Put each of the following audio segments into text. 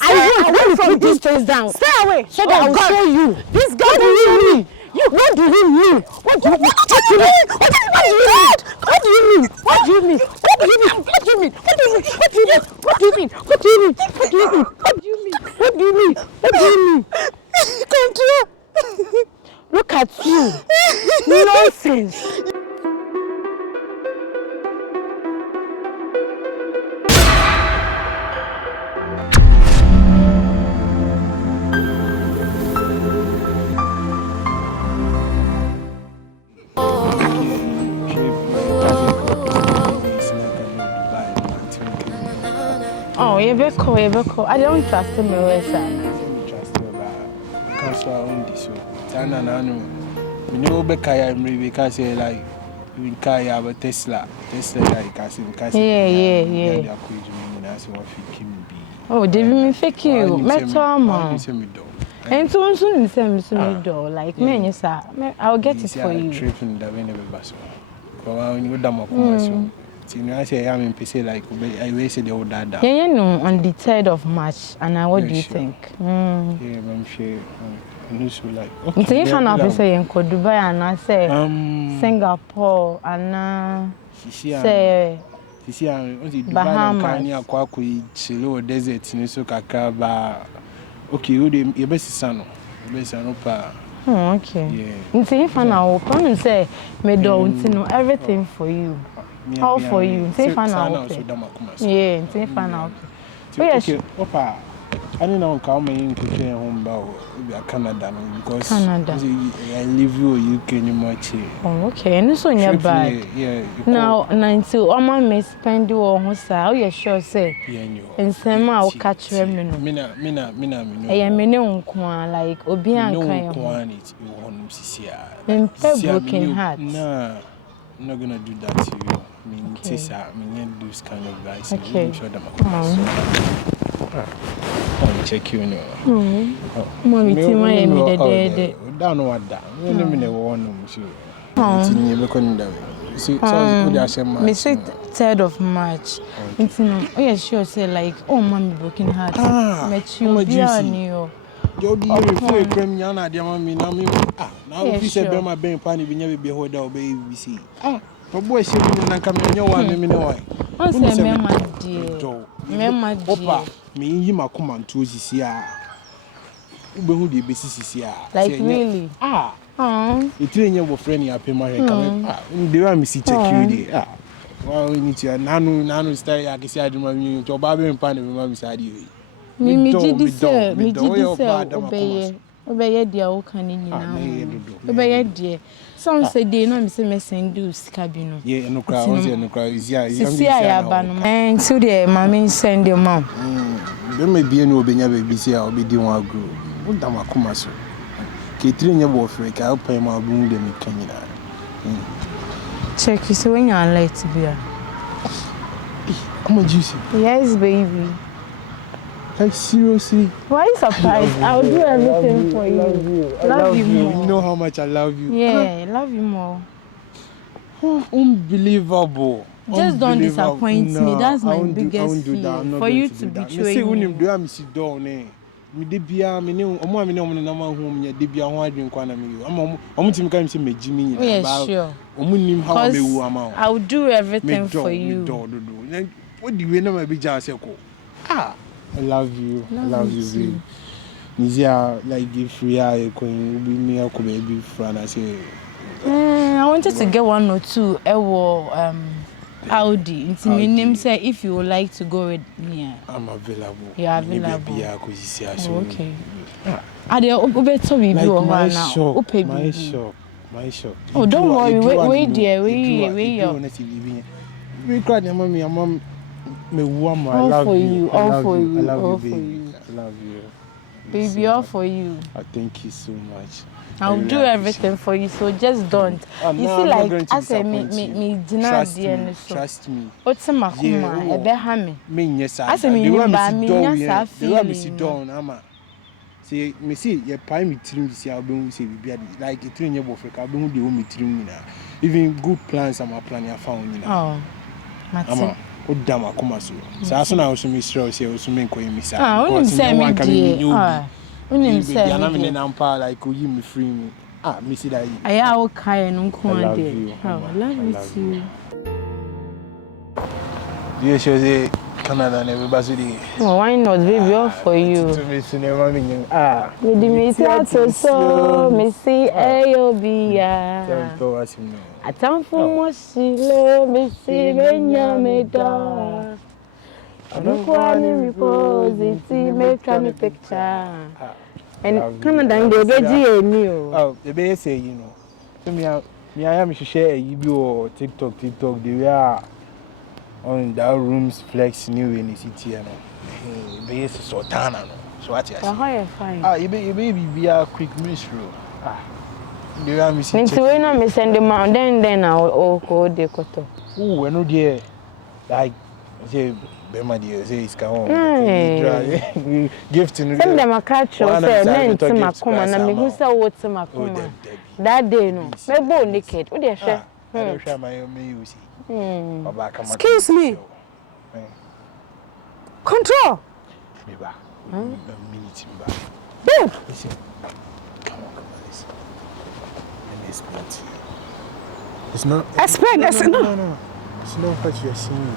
I will put these things down. Stay away. So that I will show you. This guy what do you mean? What do you mean? What do you mean? What do you mean? What do you mean? What do you mean? What do you mean? What do you mean? What do you mean? What do you mean? What do you mean? What do you mean? What do you mean? What do you mean? What do you mean? What do you mean? Control. Look at you. Nonsense. Oh, you be cool. I don't trust him, my son. I trust him about because I own this. Tana nano. We know Bekaya because like we Kaya but Tesla like I said. Yeah. Oh, did me fake you? Metoma. And soon send me door like me, sir. I'll get it for you. Trip in the vein of a bus. But when you done I say I'm in PC like I wasted the old dad. Yeah, you know, on the 3rd of March, and what do you think? Yeah, I'm sure. I'm so like. Okay. If I'm not saying Dubai and I say Singapore and say Bahamas. Chilo desert in so kakaba. Okay, you best son. Oh, okay. Yeah. If I'm now come say me don't know everything for you. All for you. Say fan out. Yeah, say fan out. Okay, Papa. I don't know how many people home about Canada because I live you UK much. Oh, okay. And so nearby. Yeah. Now, until Oma may spend you on her side, you sure say. And some I'll catch them. Mina. I am in like Obian kind. And broken heart. Nah, I'm not gonna do that to you. I mean, do this kind of guys. Okay. I'll check you now. Mommy, I don't know what that. You never want to see. Me say 3rd of March. It's no. Oh yeah, sure. Say like, oh, mommy broken heart. Met you, you. You'll be free criminal. Dear mommy, now if you say my bank panny, we never be hold out, baby. See. For boys, you can come in your one minute. I say, my dear. Me, you ma come and to see ya. Who the basis here? Like really? It's in your friend, you pay my head. The one me see check you there. Well, we need to nano stay. I can see I do my new job. I've been finding my beside you. Me obey dear o can in obey dear. Some say they know me say me send do scabino. Yeah, no crowd is here. See I ban and so the mammy send your mom. There may be no baby see I'll be doing one group. What am I come so? Catherine your boyfriend, I'll pay my boom them in Kenya. Check you so when you're late to be. Come on, juicy. Yes, baby. Like seriously? Why are you surprised? I'll do everything for you. Love you more. You know how much I love you. Yeah, love you more. Unbelievable. Just don't disappoint me. That's my biggest fear. For you to betray me. I'm sit down eh. Me dey bia me ne omo me ne omo na ma hu me dey bia ho adwen kwa na me. Omo tim kan say me jimi ni. Yeah, sure. Omo nim how me wu ama. I'll do everything for you. What do we know my big jazz ko? I love you. I love you, babe. Nizia like give free eye coin be me a baby friend I say. I wanted to get 1 or 2 Audi. It's my name say if you would like to go with me. I'm available. You're available. Okay. Are they better we do my now? Shop. My shop. Oh, don't worry. Wait there. Wait. We cried mommy, mom. Me warm, I love you. All for you. I love you. Baby, all for you. I thank you so much. I'll do everything for you, so just don't. You see, like I said, me trust me. What's my kuma? A behami. Me yes, I say me yes, I sit down, ama. See, me see, your pie me trim this year, we say we be like a 3 year old Africa, I don't do me trim now. Even good plans, I'm planning I found. Oh, Matty. Udama Kumasu. Sasuna was Mr. Suminko Misa. Ah, only send me. Only send me. Nampa like you me free me. Ah, Missy, I okay and uncle. I love you. Love you. Dear Jose, Canada and everybody. Oh, why not, baby? All for you. Ah, with the meter so, Missy Ayobia. A town for Mosilo, Missy Benyameda. I don't want to repose it, make a picture. And Canada and the baby new. Oh, the baby say, you know. To me, I am to share you TikTok, they are on that room's flex new in the city. The baby is Sultana. So what you say? Fine. Ah, you be a quick minstrel. Ah, they are missing. Into when I send them out, then I'll go the koto. Oh, I know, dear. Like, say, Bema, dear, say it's come gift in send them a catch or say, men to my command, and me who saw what's my command. That day, no, my bone naked. What they share? I don't share my own music. Excuse me. Control. Babe. Listen. Come on, listen. Let me explain to you. It's not. Explain. No. It's not what you're saying.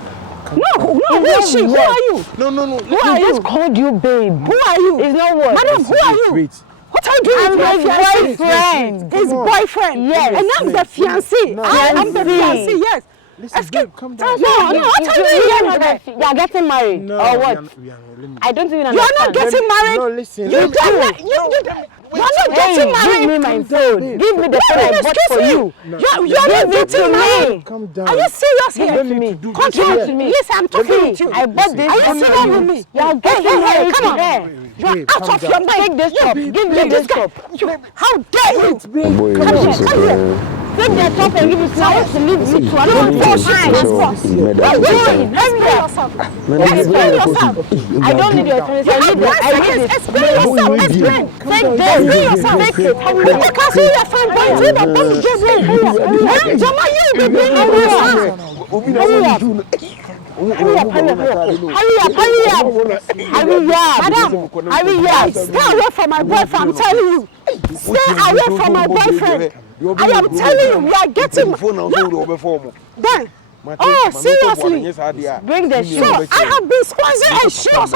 No, who is she? Who are you? No. Who are you? Just called you babe. Who are you? It's not what. Madam, who are you? Wait. What are you doing with I'm my his boyfriend? His boyfriend. Yes. And I'm the fiancé. No. I am the fiancé. Yes. Listen, babe, come down. No. What are you doing? You are getting married No, or what? I don't even understand. You are not getting married. No, listen. You are not getting married. Give me my phone. Give me the phone I bought for you. You are not getting married. Calm down. Are you serious here? Give it to me. Control to me. Listen, I'm talking with you. I bought this. Are you serious with me? You are getting married. Come on. Today. You are out of your mind. Take this top. Give me this top. How dare you? Come here. Take the top and give it to me. I want to leave you to alone. Explain yourself. I don't need your explanation. I need it. Explain yourself. Explain. Take this. Take it. I can see your friend going through the bomb Gabriel. Jama, you be bringing Hurry up. Stay away from my boyfriend, I'm telling you. Stay away from my boyfriend. I am telling you, you are getting... Then, oh, seriously? Bring the shoes. I have been squeezing shoes.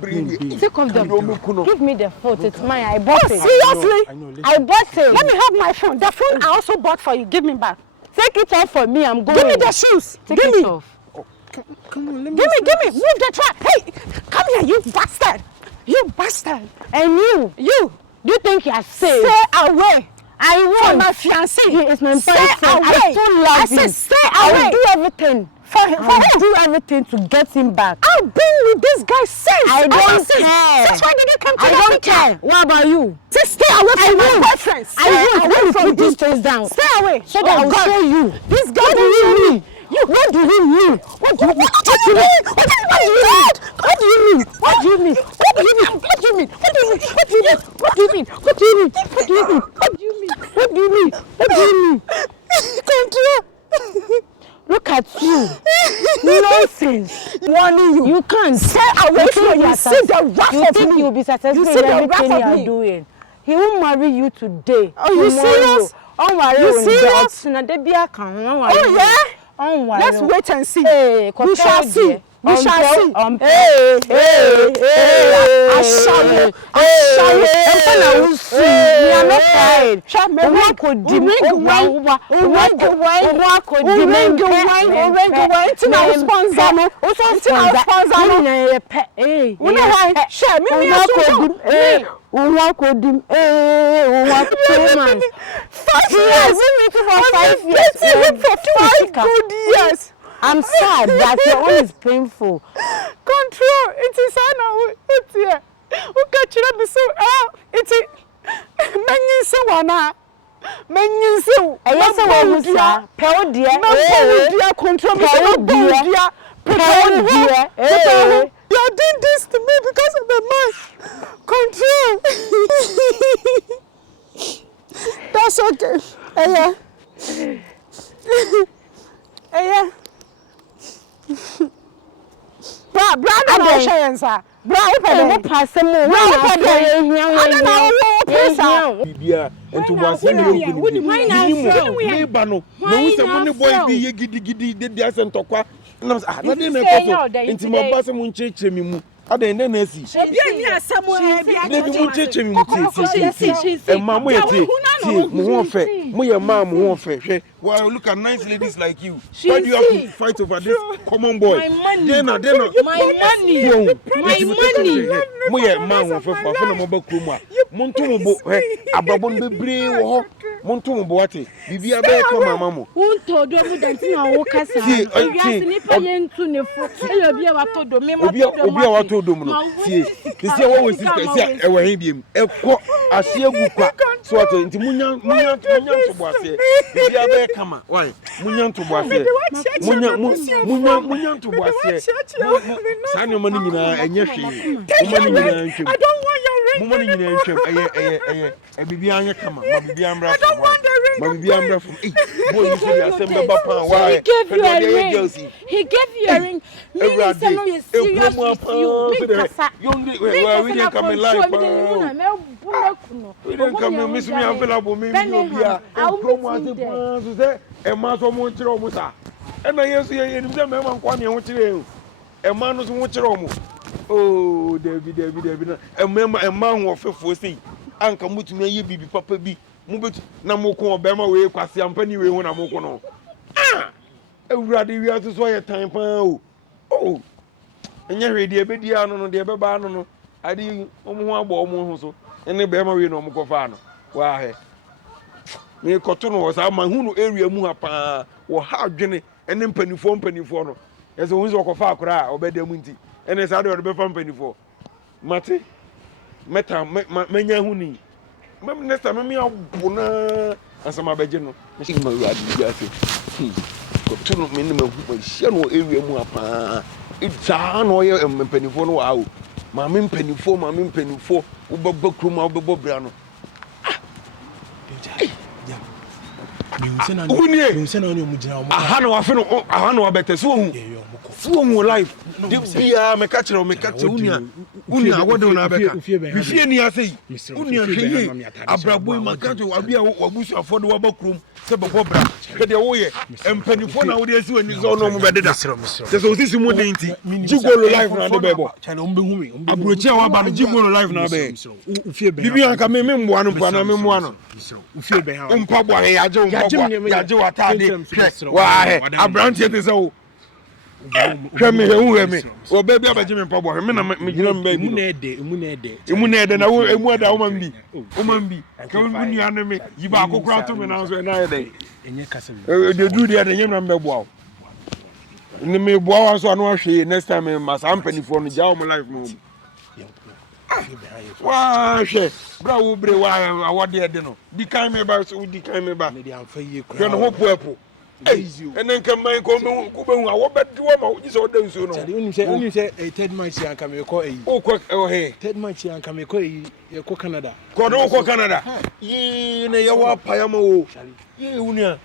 Bring the shoes. Take off the phone. Give me the phone. It's mine. I bought it. Seriously? I bought it. Let me have my phone. The phone I also bought for you. Give me back. Take it off for me. I'm going. Give me the shoes. Take Give it me. off. Come on, let me. Give me. Move the truck. Hey, come here, you bastard. You bastard. And you. Do you think you are safe? Stay away. I For won't. my fiancé. He is my Stay boyfriend. away. I still love I him. said stay I away. will do everything. For him. Do everything to get him back. I've been with this guy since. I don't care. Since when did you come to I the don't picture? care. What about you? Just stay away from my boyfriend. I will. Let me put this Stay face down. away. So that I will show you. This guy what do you mean? What do you mean? What do you mean? What do you mean? What do you mean? What do you mean? What do you mean? What do you mean? What do you mean? What do you mean? What do you mean? What do you mean? What do you mean? What do you mean? What do you mean? What do you mean? Control. Look at you. Nonsense. Warning you. You can't. Stay away from me. You see the wrath You of think me. you'll be successful You in see the everything wrath you of are me. doing. He won't marry you today. Are you serious? You serious? Oh yeah? Oh, Let's wait and see. Hey, we shall see. We shall see. Hey. I shall. We are not tired. Yes. I'm sad that your own is painful. Control. It is Anna. It's here. Who catch you up so? It's it. Many so one. Many so. I yes, I will say, Pel dear. Dear control. Dear. You're doing this to me because of the man. Control. That's okay. Yeah. Bra, no science. Bra, open passem. Bibia into was neighbor no say money boy be ye gidi dey asem tokwa na na dey na koso enti mo ba se mo ncheche mi mu adan dey na si bia ni asem dey mo ncheche mi mu ti ma mo ye ti mo ho fe mo ye ma mo ho fe hwe well look at nice ladies like you why do you have to fight over this common boy my money mo ye ma ho fe fa na mo ba krom a mo nto mo bo ababon bebre wo ho monto mo boate bibia be ka mama mo wonto do mu danti na wo kasa wiase ni pa yentu ne fo e bia wato do me obi a wato do mu no sie sie wo wo sister sie e wo hen biem e ko ase agu kwa so ato nti munya to boase bibia be ka ma why munya to boase munya to boase sa ne mani nyina enye hwe mani nyina ntwem I don't want your ring. mani nyina ntwem e bibia anya kama ma bibia mbra ma bibia mbra from boy you say assemble papa why he gave you a ring me say no you serious you big kasa we didn't come in life we didn't come miss me available me obia promo as say e ma so mo kire omo sa e na yesu ye nim say me ma kwa me ho kire e ma no so mo kire omo oh David e ma ho ofefo sei anka mutumi aye bibi papa bi mu betu na mo ko obema we kwase ampani we hu na mo ko no ewurade wi aso so ye tan pan oh enya hwede e bedi ano no de beba ano no ade omo ho agbo omo ho so ene bema we no omo ko fa ano wa he me koto no wo sa ma hu no area mu ha pa wo ha adwene ene mpanifo no ese hu so ko fa akora obeda mu nti ene sa de o be fa mpanifo mate meta menya hu ni mem nesta me abuna asama beje no me ma wi adi ase ko tunu me ne ma hia no area mu apa ita no ye mpanifo no wa o ma me mpanifo wo baba kroma wo baba bra no mi se na oni omugina omo aha no wa fe no aha no wa bete so hu life de bia me ka kire unia wodo na beka bifie ni asei unia hweye abrabo makato wabia wabusu afode wabakrom se bebo bra de wo ye empanifo na wo de asi wani zo no mo bededa se so sisi mu de nti jigolo life na de bebo chana ombe hu me abrochi a waba no jigolo life na be bibi anka me mboa no pa na me mboa no ufie be ha umpa bwa he yaje watade wa he abrantie te se wo hweme hweme o baby abaje me mpabo hweme na me gina me baby emu na ede na wo emu ada wo mambi ka wo nua ne me yiba akokora to me na so na ede enye kasa de du de ade nyem na me boa ni me boa so anu ahwe next time ma sa mpanifo no ja wo life no wa hwe bra wo bre wa awode ede no di kan me ba so di kan me ba me di amfa yie kura no hopo enen kan mai ko be hu awo be do ma ji so den so no uni se third match anka me ko o ko he third match anka me ko ye ko Canada ko do ko Canada yi ne ye wa paya ma wo yi unia